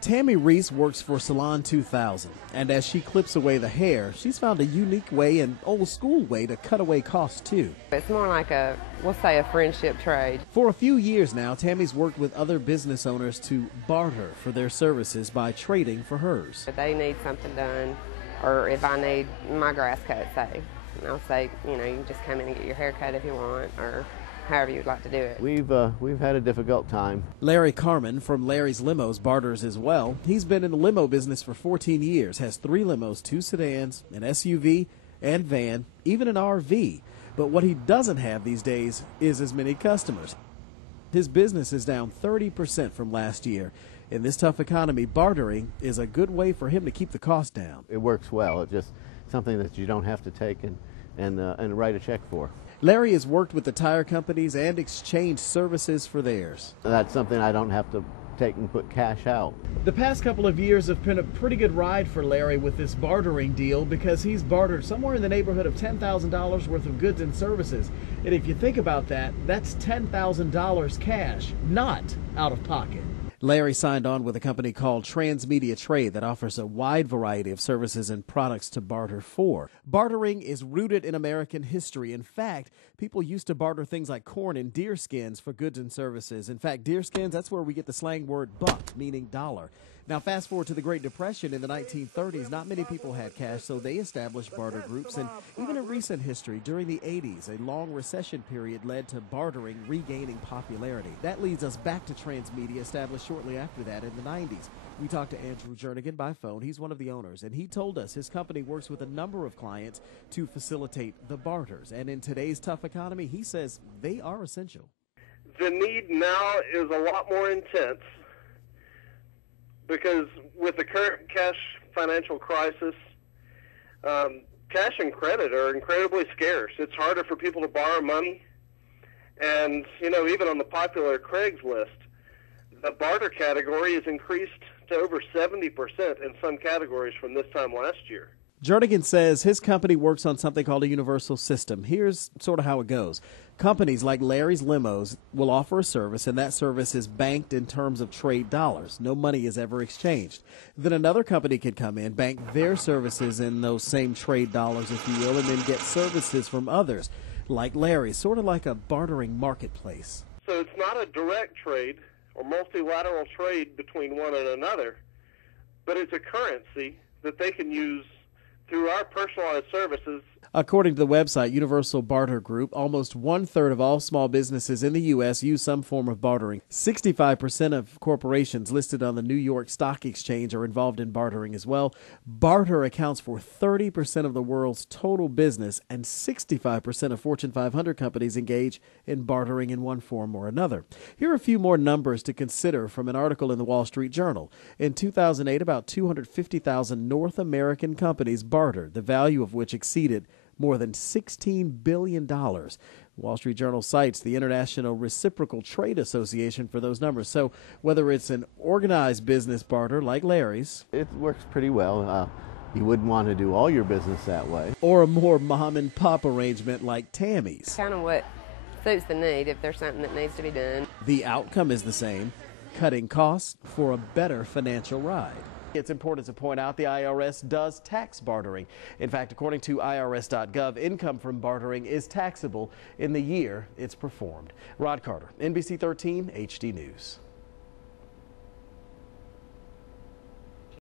Tammy Reese works for Salon 2000, and as she clips away the hair, she's found a unique way and old school way to cut away costs too. It's more like we'll say a friendship trade. For a few years now, Tammy's worked with other business owners to barter for their services by trading for hers. If they need something done, or if I need my grass cut, say, and I'll say, you can just come in and get your hair cut if you want, or however you'd like to do it. We've had a difficult time. Larry Carmen from Larry's Limos barters as well. He's been in the limo business for 14 years, has 3 limos, 2 sedans, an SUV and van, even an RV. But what he doesn't have these days is as many customers. His business is down 30% from last year. In this tough economy, bartering is a good way for him to keep the cost down. It works well. It's just something that you don't have to take and write a check for. Larry has worked with the tire companies and exchanged services for theirs. That's something I don't have to take and put cash out. The past couple of years have been a pretty good ride for Larry with this bartering deal because he's bartered somewhere in the neighborhood of $10,000 worth of goods and services. And if you think about that, that's $10,000 cash, not out of pocket. Larry signed on with a company called Transmedia Trade that offers a wide variety of services and products to barter for. Bartering is rooted in American history. In fact, people used to barter things like corn and deer skins for goods and services. In fact, deer skins, that's where we get the slang word buck, meaning dollar. Now, fast forward to the Great Depression in the 1930s, not many people had cash, so they established barter groups. And even in recent history, during the 80s, a long recession period led to bartering regaining popularity. That leads us back to Transmedia, established shortly after that in the 90s. We talked to Andrew Jernigan by phone. He's one of the owners, and he told us his company works with a number of clients to facilitate the barters. And in today's tough economy, he says they are essential. The need now is a lot more intense, because with the current cash financial crisis, cash and credit are incredibly scarce. It's harder for people to borrow money. And, even on the popular Craigslist, the barter category has increased to over 70% in some categories from this time last year. Jernigan says his company works on something called a universal system. Here's sort of how it goes. Companies like Larry's Limos will offer a service, and that service is banked in terms of trade dollars. No money is ever exchanged. Then another company could come in, bank their services in those same trade dollars, if you will, and then get services from others, like Larry's, sort of like a bartering marketplace. So it's not a direct trade or multilateral trade between one and another, but it's a currency that they can use through our personalized services. According to the website Universal Barter Group, almost 1/3 of all small businesses in the U.S. use some form of bartering. 65% of corporations listed on the New York Stock Exchange are involved in bartering as well. Barter accounts for 30% of the world's total business, and 65% of Fortune 500 companies engage in bartering in one form or another. Here are a few more numbers to consider from an article in the Wall Street Journal. In 2008, about 250,000 North American companies bartered, the value of which exceeded more than $16 billion. The Wall Street Journal cites the International Reciprocal Trade Association for those numbers. So whether it's an organized business barter like Larry's, It works pretty well. You wouldn't want to do all your business that way. or a more mom and pop arrangement like Tammy's, Kind of what suits the need if there's something that needs to be done. the outcome is the same, cutting costs for a better financial ride. It's important to point out the IRS does tax bartering. In fact, according to IRS.gov, income from bartering is taxable in the year it's performed. Rod Carter, NBC 13 HD News.